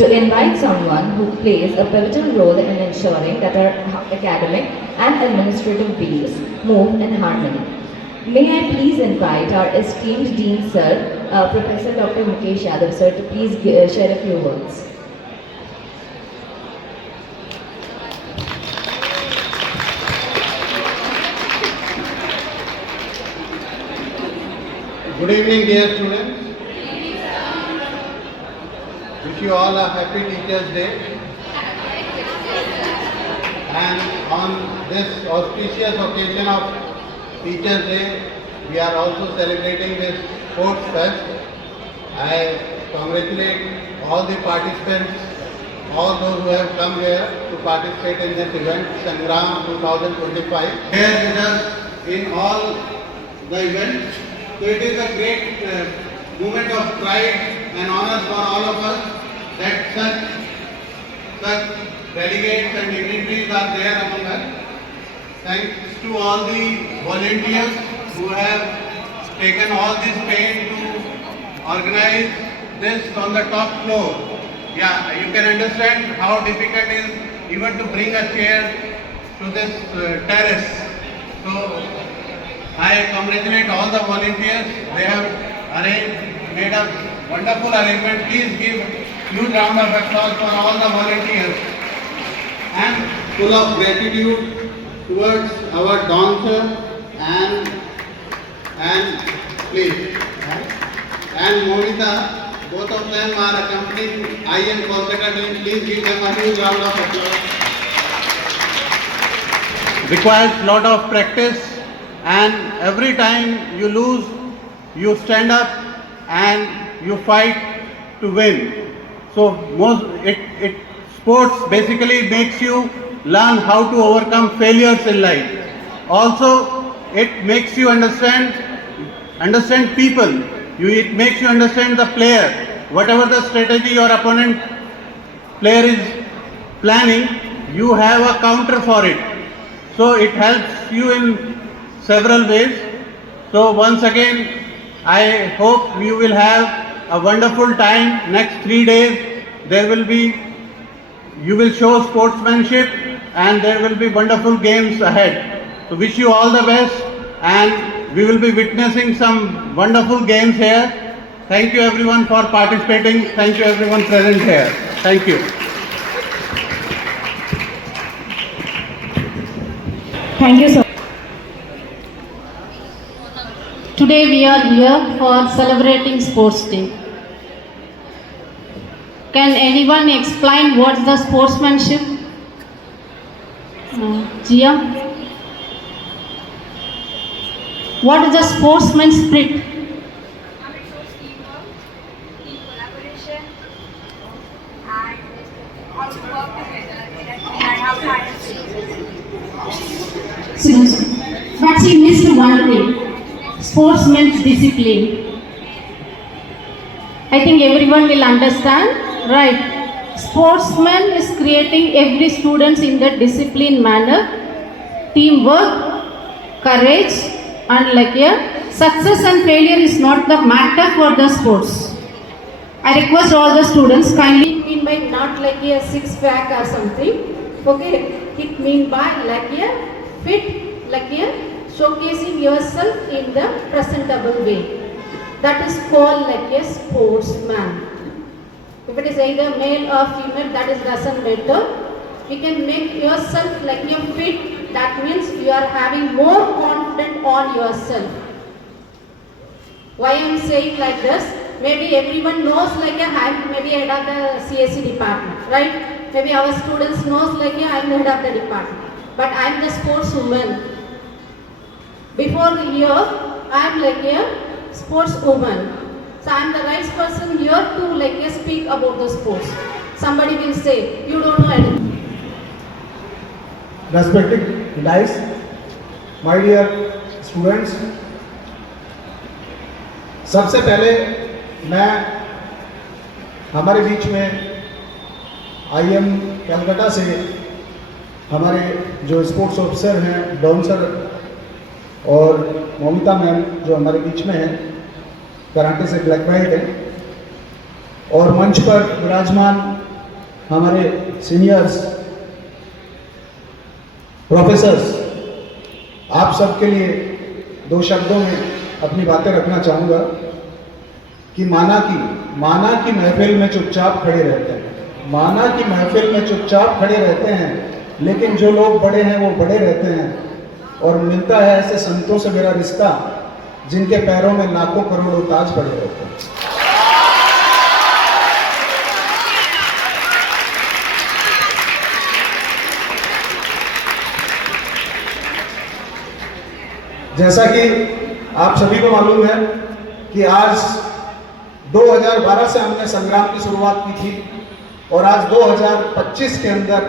to invite someone who plays a pivotal role in ensuring that our academic and administrative beings move in harmony. May I please invite our esteemed Dean Sir, Professor Dr. Mukesh Yadav Sir, to please share a few words. Good evening, dear students. Wish you all a happy Teachers' Day. And on this auspicious occasion of Teachers' Day, we are also celebrating this Sports Fest. I congratulate all the participants, all those who have come here to participate in this event, Sangram 2025. Here with us in all the events. So it is a great moment of pride and honor for all of us that such delegates and dignitaries are there among us. Thanks to all the volunteers who have taken all this pain to organize this on the top floor. Yeah, you can understand how difficult it is even to bring a chair to this terrace. So I congratulate all the volunteers. They have made a wonderful arrangement. Please give huge round of applause for all the volunteers. And full of gratitude towards our Don Sir and please and Momita. Both of them are accompanying IM Kolkata team. Please give them a huge round of applause. Requires lot of practice. And every time you lose, you stand up and you fight to win. So sports basically makes you learn how to overcome failures in life. Also, it makes you understand people. It makes you understand the player. Whatever the strategy your opponent player is planning, you have a counter for it. So it helps you in several ways. So once again, I hope you will have a wonderful time. Next 3 days, you will show sportsmanship and there will be wonderful games ahead. So wish you all the best, and we will be witnessing some wonderful games here. Thank you everyone for participating. Thank you everyone present here. Thank you. Thank you so much. Today we are here for celebrating Sports Day. Can anyone explain what's the sportsmanship? Jia? What is the sportsman spirit? It shows teamwork, team collaboration, and also work together and have partnership. But she missed one thing. Sportsman's discipline. I think everyone will understand, right? Sportsman is creating every student in the disciplined manner, teamwork, courage, and like success and failure is not the matter for the sports. I request all the students kindly mean by not like a six-pack or something. Okay, it mean by like a fit, like a showcasing yourself in the presentable way. That is called like a sportsman. If it is either male or female, that is doesn't matter. You can make yourself like a fit. That means you are having more confidence on yourself. Why I am saying like this? Maybe everyone knows like maybe head of the CSE department, right? Maybe our students knows like I am head of the department, but I am the sportswoman. Before the year, I am like a sportswoman. So I am the right person here to like speak about the sports. Somebody will say, you don't know anything. Respected guys, my dear students, सबसे पहले मैं हमारे बीच में IM कलकत्ता से हमारे जो sports officer हैं don sir और मोमिता मैम जो हमारे बीच में हैं, कराटे से ब्लैक बेल्ट है, और मंच पर विराजमान हमारे सीनियर्स, प्रोफेसर्स, आप सबके लिए दो शब्दों में अपनी बातें रखना चाहूँगा कि माना की महफिल में चुपचाप खड़े रहते हैं, माना की महफिल में चुपचाप खड़े रहते हैं, लेकिन जो लोग बड़े हैं वो बड़े रहते हैं। और मिलता है ऐसे संतों से मेरा रिश्ता जिनके पैरों में लाखों करोड़ों ताज पड़े रहते हैं। जैसा कि आप सभी को मालूम है कि आज 2012 से हमने संग्राम की शुरुआत की थी और आज 2025 के अंदर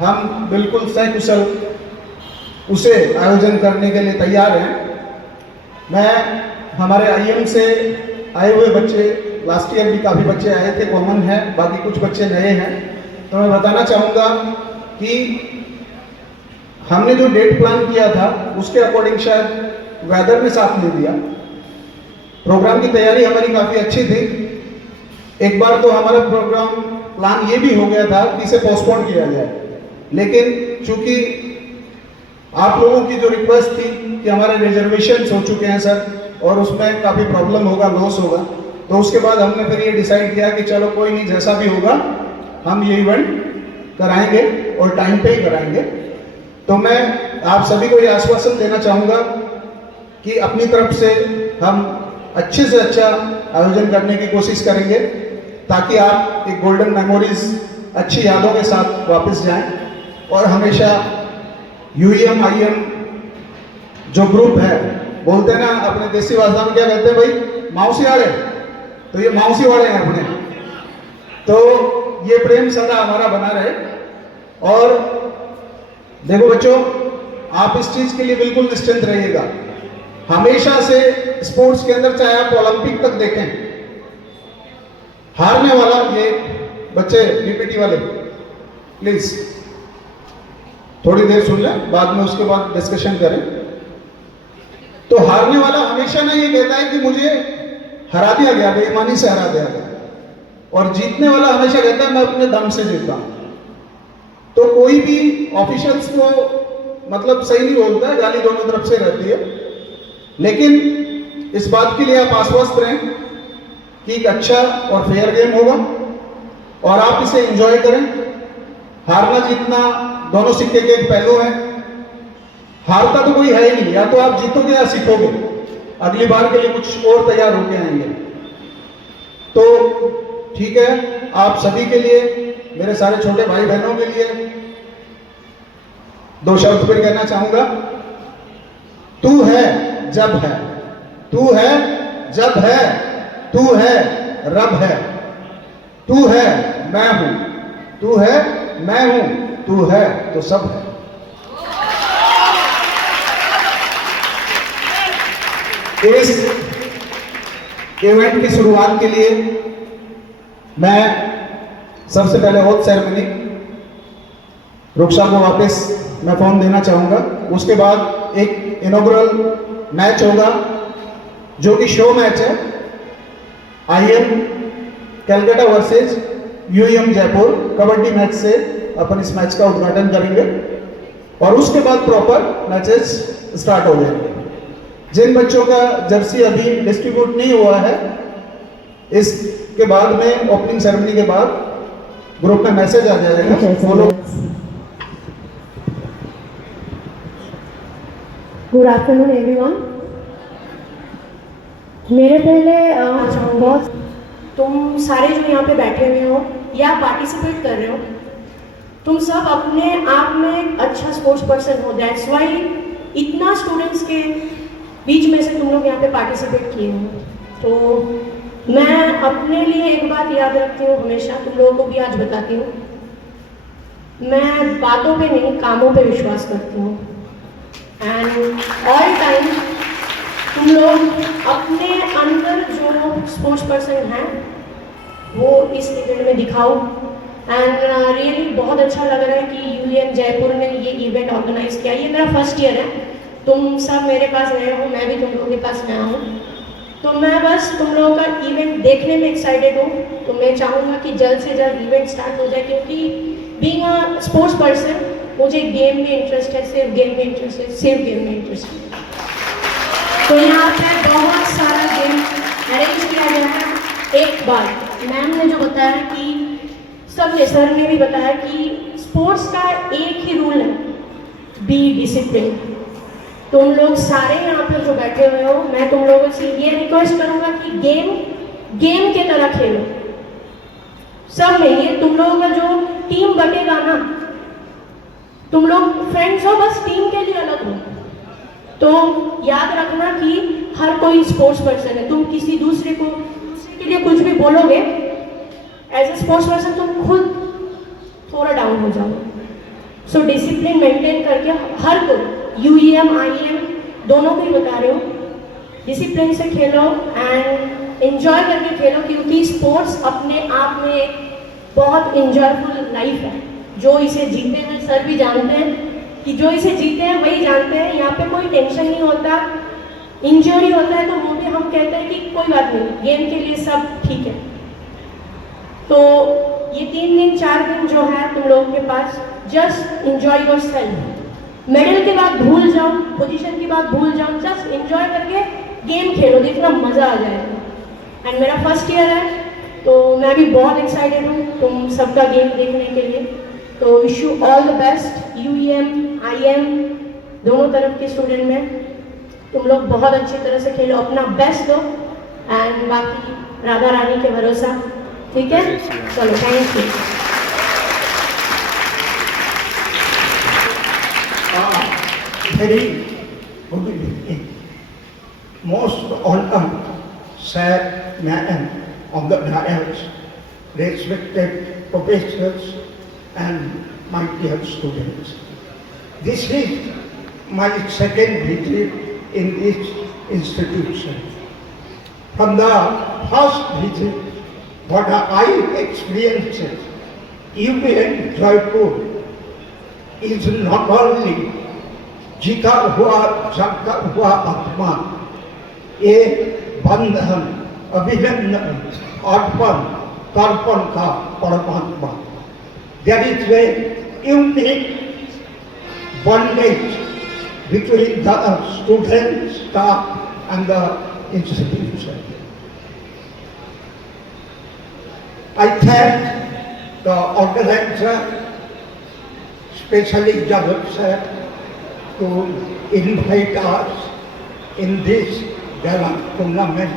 हम बिल्कुल सकुशल उसे आयोजन करने के लिए तैयार हैं। मैं हमारे आईएम से आए हुए बच्चे, लास्ट ईयर भी काफ़ी बच्चे आए थे, कॉमन है, बाकी कुछ बच्चे नए हैं, तो मैं बताना चाहूँगा कि हमने जो डेट प्लान किया था उसके अकॉर्डिंग शायद वेदर ने साथ नहीं दिया। प्रोग्राम की तैयारी हमारी काफ़ी अच्छी थी। एक बार तो हमारा प्रोग्राम प्लान ये भी हो गया था कि इसे पोस्टपोन किया जाए, लेकिन चूंकि आप लोगों की जो रिक्वेस्ट थी कि हमारे रिजर्वेशन हो चुके हैं सर और उसमें काफ़ी प्रॉब्लम होगा, लॉस होगा, तो उसके बाद हमने फिर ये डिसाइड किया कि चलो कोई नहीं, जैसा भी होगा हम ये इवेंट कराएंगे और टाइम पे ही कराएंगे। तो मैं आप सभी को ये आश्वासन देना चाहूँगा कि अपनी तरफ से हम अच्छे से अच्छा आयोजन करने की कोशिश करेंगे ताकि आप एक गोल्डन मेमोरीज, अच्छी यादों के साथ वापस जाएं और हमेशा यूईएम आईएम जो ग्रुप है, बोलते हैं ना अपने देसी भाषा में क्या कहते हैं भाई, माउसी वाले, तो ये माउसी वाले हैं अपने, तो ये प्रेम सदा हमारा बना रहे। और देखो बच्चों, आप इस चीज के लिए बिल्कुल निश्चिंत रहिएगा, हमेशा से स्पोर्ट्स के अंदर चाहे आप ओलंपिक तक देखें, हारने वाला, ये बच्चे पीपीटी वाले प्लीज थोड़ी देर सुन लें, बाद में उसके बाद डिस्कशन करें। तो हारने वाला हमेशा ना ये कहता है कि मुझे हरा दिया गया, बेईमानी से हरा दिया गया, और जीतने वाला हमेशा कहता है मैं अपने दम से जीता हूं। तो कोई भी ऑफिशियल्स को मतलब सही नहीं बोलता है, गाली दोनों तरफ से रहती है, लेकिन इस बात के लिए आप आश्वस्त रहें कि एक अच्छा और फेयर गेम होगा और आप इसे एंजॉय करें। हारना जीतना दोनों सिक्के के एक पहलू हैं, हारता तो कोई है ही नहीं, या तो आप जीतोगे या सीखोगे, अगली बार के लिए कुछ और तैयार होके आएंगे। तो ठीक है, आप सभी के लिए, मेरे सारे छोटे भाई बहनों के लिए दो शब्द फिर कहना चाहूंगा। तू है जब है, तू है जब है, तू है रब है, तू है मैं हूं, तू है मैं हूं, तू है तो सब है। इस इवेंट की शुरुआत के लिए मैं सबसे पहले होस्ट सेरेमनी रुक्षा को वापस मैं फोन देना चाहूंगा। उसके बाद एक इनॉग्रल मैच होगा जो कि शो मैच है, IM Calcutta versus UM Jaipur kabaddi match से अपन इस मैच का उद्घाटन करेंगे और उसके बाद प्रॉपर मैचेस स्टार्ट हो जाएंगे। जिन बच्चों का जर्सी अभी डिस्ट्रीब्यूट नहीं हुआ है, इसके बाद में ओपनिंग सेरेमनी के बाद ग्रुप में मैसेज आ जाएगा, फॉलो। Good afternoon everyone. मेरे पहले बहुत तुम सारे जो यहाँ पे बैठे हुए हो या पार्टिसिपेट कर रहे हो, तुम सब अपने आप में अच्छा स्पोर्ट्स पर्सन हो, दैट्स वाई इतना स्टूडेंट्स के बीच में से तुम लोग यहाँ पे पार्टिसिपेट किए हो। तो मैं अपने लिए एक बात याद रखती हूँ हमेशा, तुम लोगों को भी आज बताती हूँ, मैं बातों पे नहीं कामों पे विश्वास करती हूँ। एंड ऑल टाइम तुम लोग अपने अंदर जो स्पोर्ट्स पर्सन हैं वो इस इवेंट में दिखाओ। एंड रियली बहुत अच्छा लग रहा है कि यूएन जयपुर ने ये इवेंट ऑर्गेनाइज किया। ये मेरा फर्स्ट ईयर है, तुम सब मेरे पास नए हो, मैं भी तुम लोगों के पास नया हूँ, तो मैं बस तुम लोगों का इवेंट देखने में एक्साइटेड हूँ। तो मैं चाहूँगा कि जल्द से जल्द इवेंट स्टार्ट हो जाए, क्योंकि बीइंग अ स्पोर्ट्स पर्सन मुझे गेम में इंटरेस्ट है, सिर्फ गेम में इंटरेस्ट है, सिर्फ गेम में इंटरेस्ट है। तो यहाँ पे बहुत सारा गेम अरेंज किया गया है। एक बार मैम ने जो बताया कि सबने, सर ने भी बताया कि स्पोर्ट्स का एक ही रूल है, बी डिसिप्लिन। तुम लोग सारे यहाँ पे जो बैठे हुए हो, मैं तुम लोगों से ये रिक्वेस्ट करूंगा कि गेम के तरह खेलो सब में। ये तुम लोगों का जो टीम बनेगा ना, तुम लोग फ्रेंड्स हो, बस टीम के लिए अलग हो। तो याद रखना कि हर कोई स्पोर्ट्स पर्सन है। तुम किसी दूसरे के लिए कुछ भी बोलोगे, एज ए स्पोर्ट्स पर्सन तुम खुद थोड़ा डाउन हो जाओगे। सो डिसिप्लिन मेंटेन करके हर कोई, UEM IEM दोनों को ही बता रहे हो, डिसिप्लिन से खेलो एंड एंजॉय करके खेलो, क्योंकि स्पोर्ट्स अपने आप में एक बहुत एंजॉयफुल लाइफ है। जो इसे जीते हैं, सर भी जानते हैं कि जो इसे जीते हैं वही जानते हैं। यहाँ पे कोई टेंशन नहीं होता, इंजरी होता है तो वो भी हम कहते हैं कि कोई बात नहीं, गेम के लिए सब ठीक है। तो ये 3 दिन 4 दिन जो है तुम लोगों के पास, just enjoy yourself. Medal के बाद भूल जाओ, पोजीशन की बात भूल जाओ, जस्ट एंजॉय करके गेम खेलो, देखना मजा आ जाएगा। एंड मेरा फर्स्ट ईयर है तो मैं भी बहुत एक्साइटेड हूँ तुम सबका गेम देखने के लिए। तो wish you all the best, UEM IEM दोनों तरफ के स्टूडेंट में। तुम लोग बहुत अच्छी तरह से खेलो, अपना बेस्ट दो, एंड बाकी राधा रानी के भरोसा, ठीक है? चलो, thank you. Very good evening. Most honored sir, madam of the dais, respected professors and my dear students. This is my second visit in this institution. From the first visit, what I experienced, even Jaipur is not only जीता हुआ जागता हुआ आत्मा, ये बंधन, अभिनंदन, अर्पण, तर्पण का परमात्मा। There is a unique bondage between the student, staff and the institution. I thank the organizer, especially Javed sir, to invite us in this gala tournament.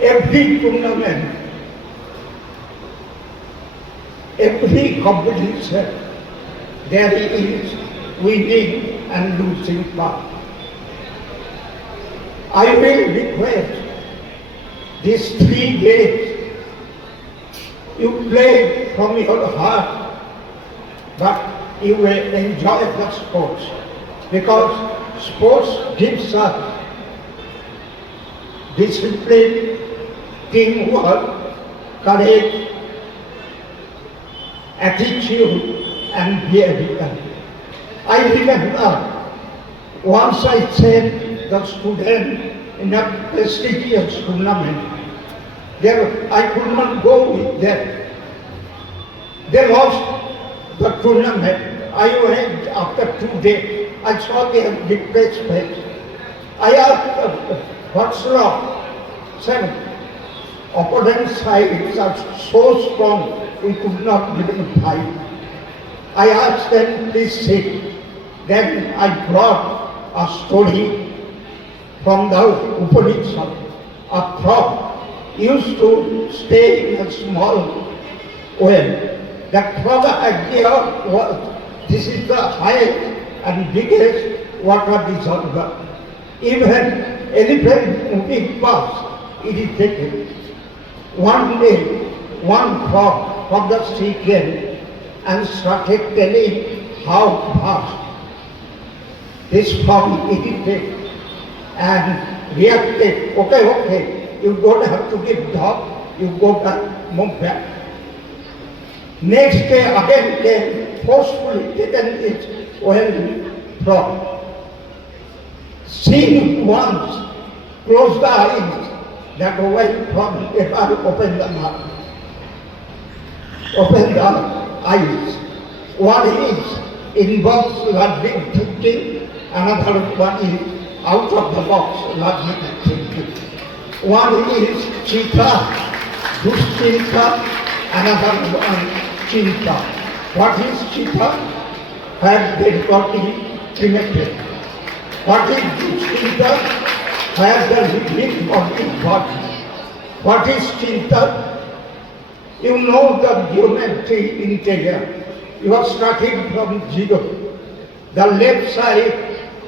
Every tournament, every competition, there is winning and losing part. I will request these 3 days, you play from your heart, but you will enjoy the sports, because sports gives us discipline, teamwork, courage, attitude and behavior. I remember once I sent the student in a prestigious tournament. There, I could not go with them. They lost the tournament. I went after 2 days. I saw their depressed face. I asked, what's wrong? Said, opponent sides are so strong, we could not even fight. I asked them, please sit. Then I brought a story from the Upanishad. A frog used to stay in a small well. That frog idea was, this is the highest and biggest water dissolver. Even elephant moving past, it is taken. One day, one frog from the sea came and started telling how fast this frog irritated and reacted. Okay, you don't have to give dog, you go back, move back. Next day again came forcefully taken its well frog. Seeing once close the eyes, that white from ever open them up. Open the eyes. One is involves learning thinking, another one is out of the box learning thinking. One is Chitta, Duschinta, another one Chinta. What is Chitta? Have dead body cremated. What is Duschinta? Have the living body. What is Chinta? You know the geometry interior. You are starting from zero. The left side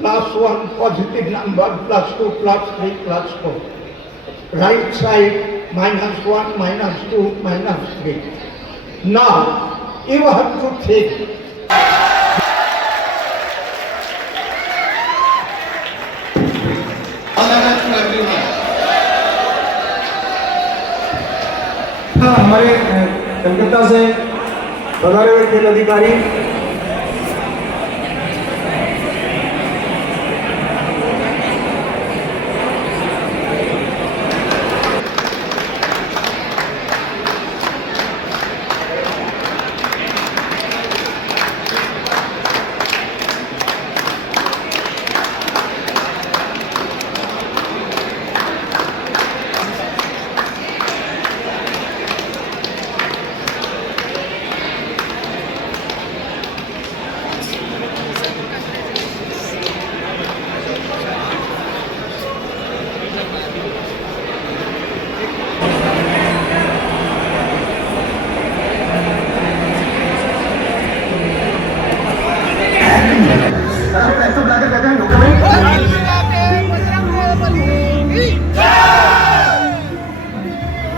+1 positive number, +2, +3, +4. Right side -1, -2, -3. Now you have to take All the best to everyone. हमारे कलकत्ता से पधारे हुए खेल अधिकारी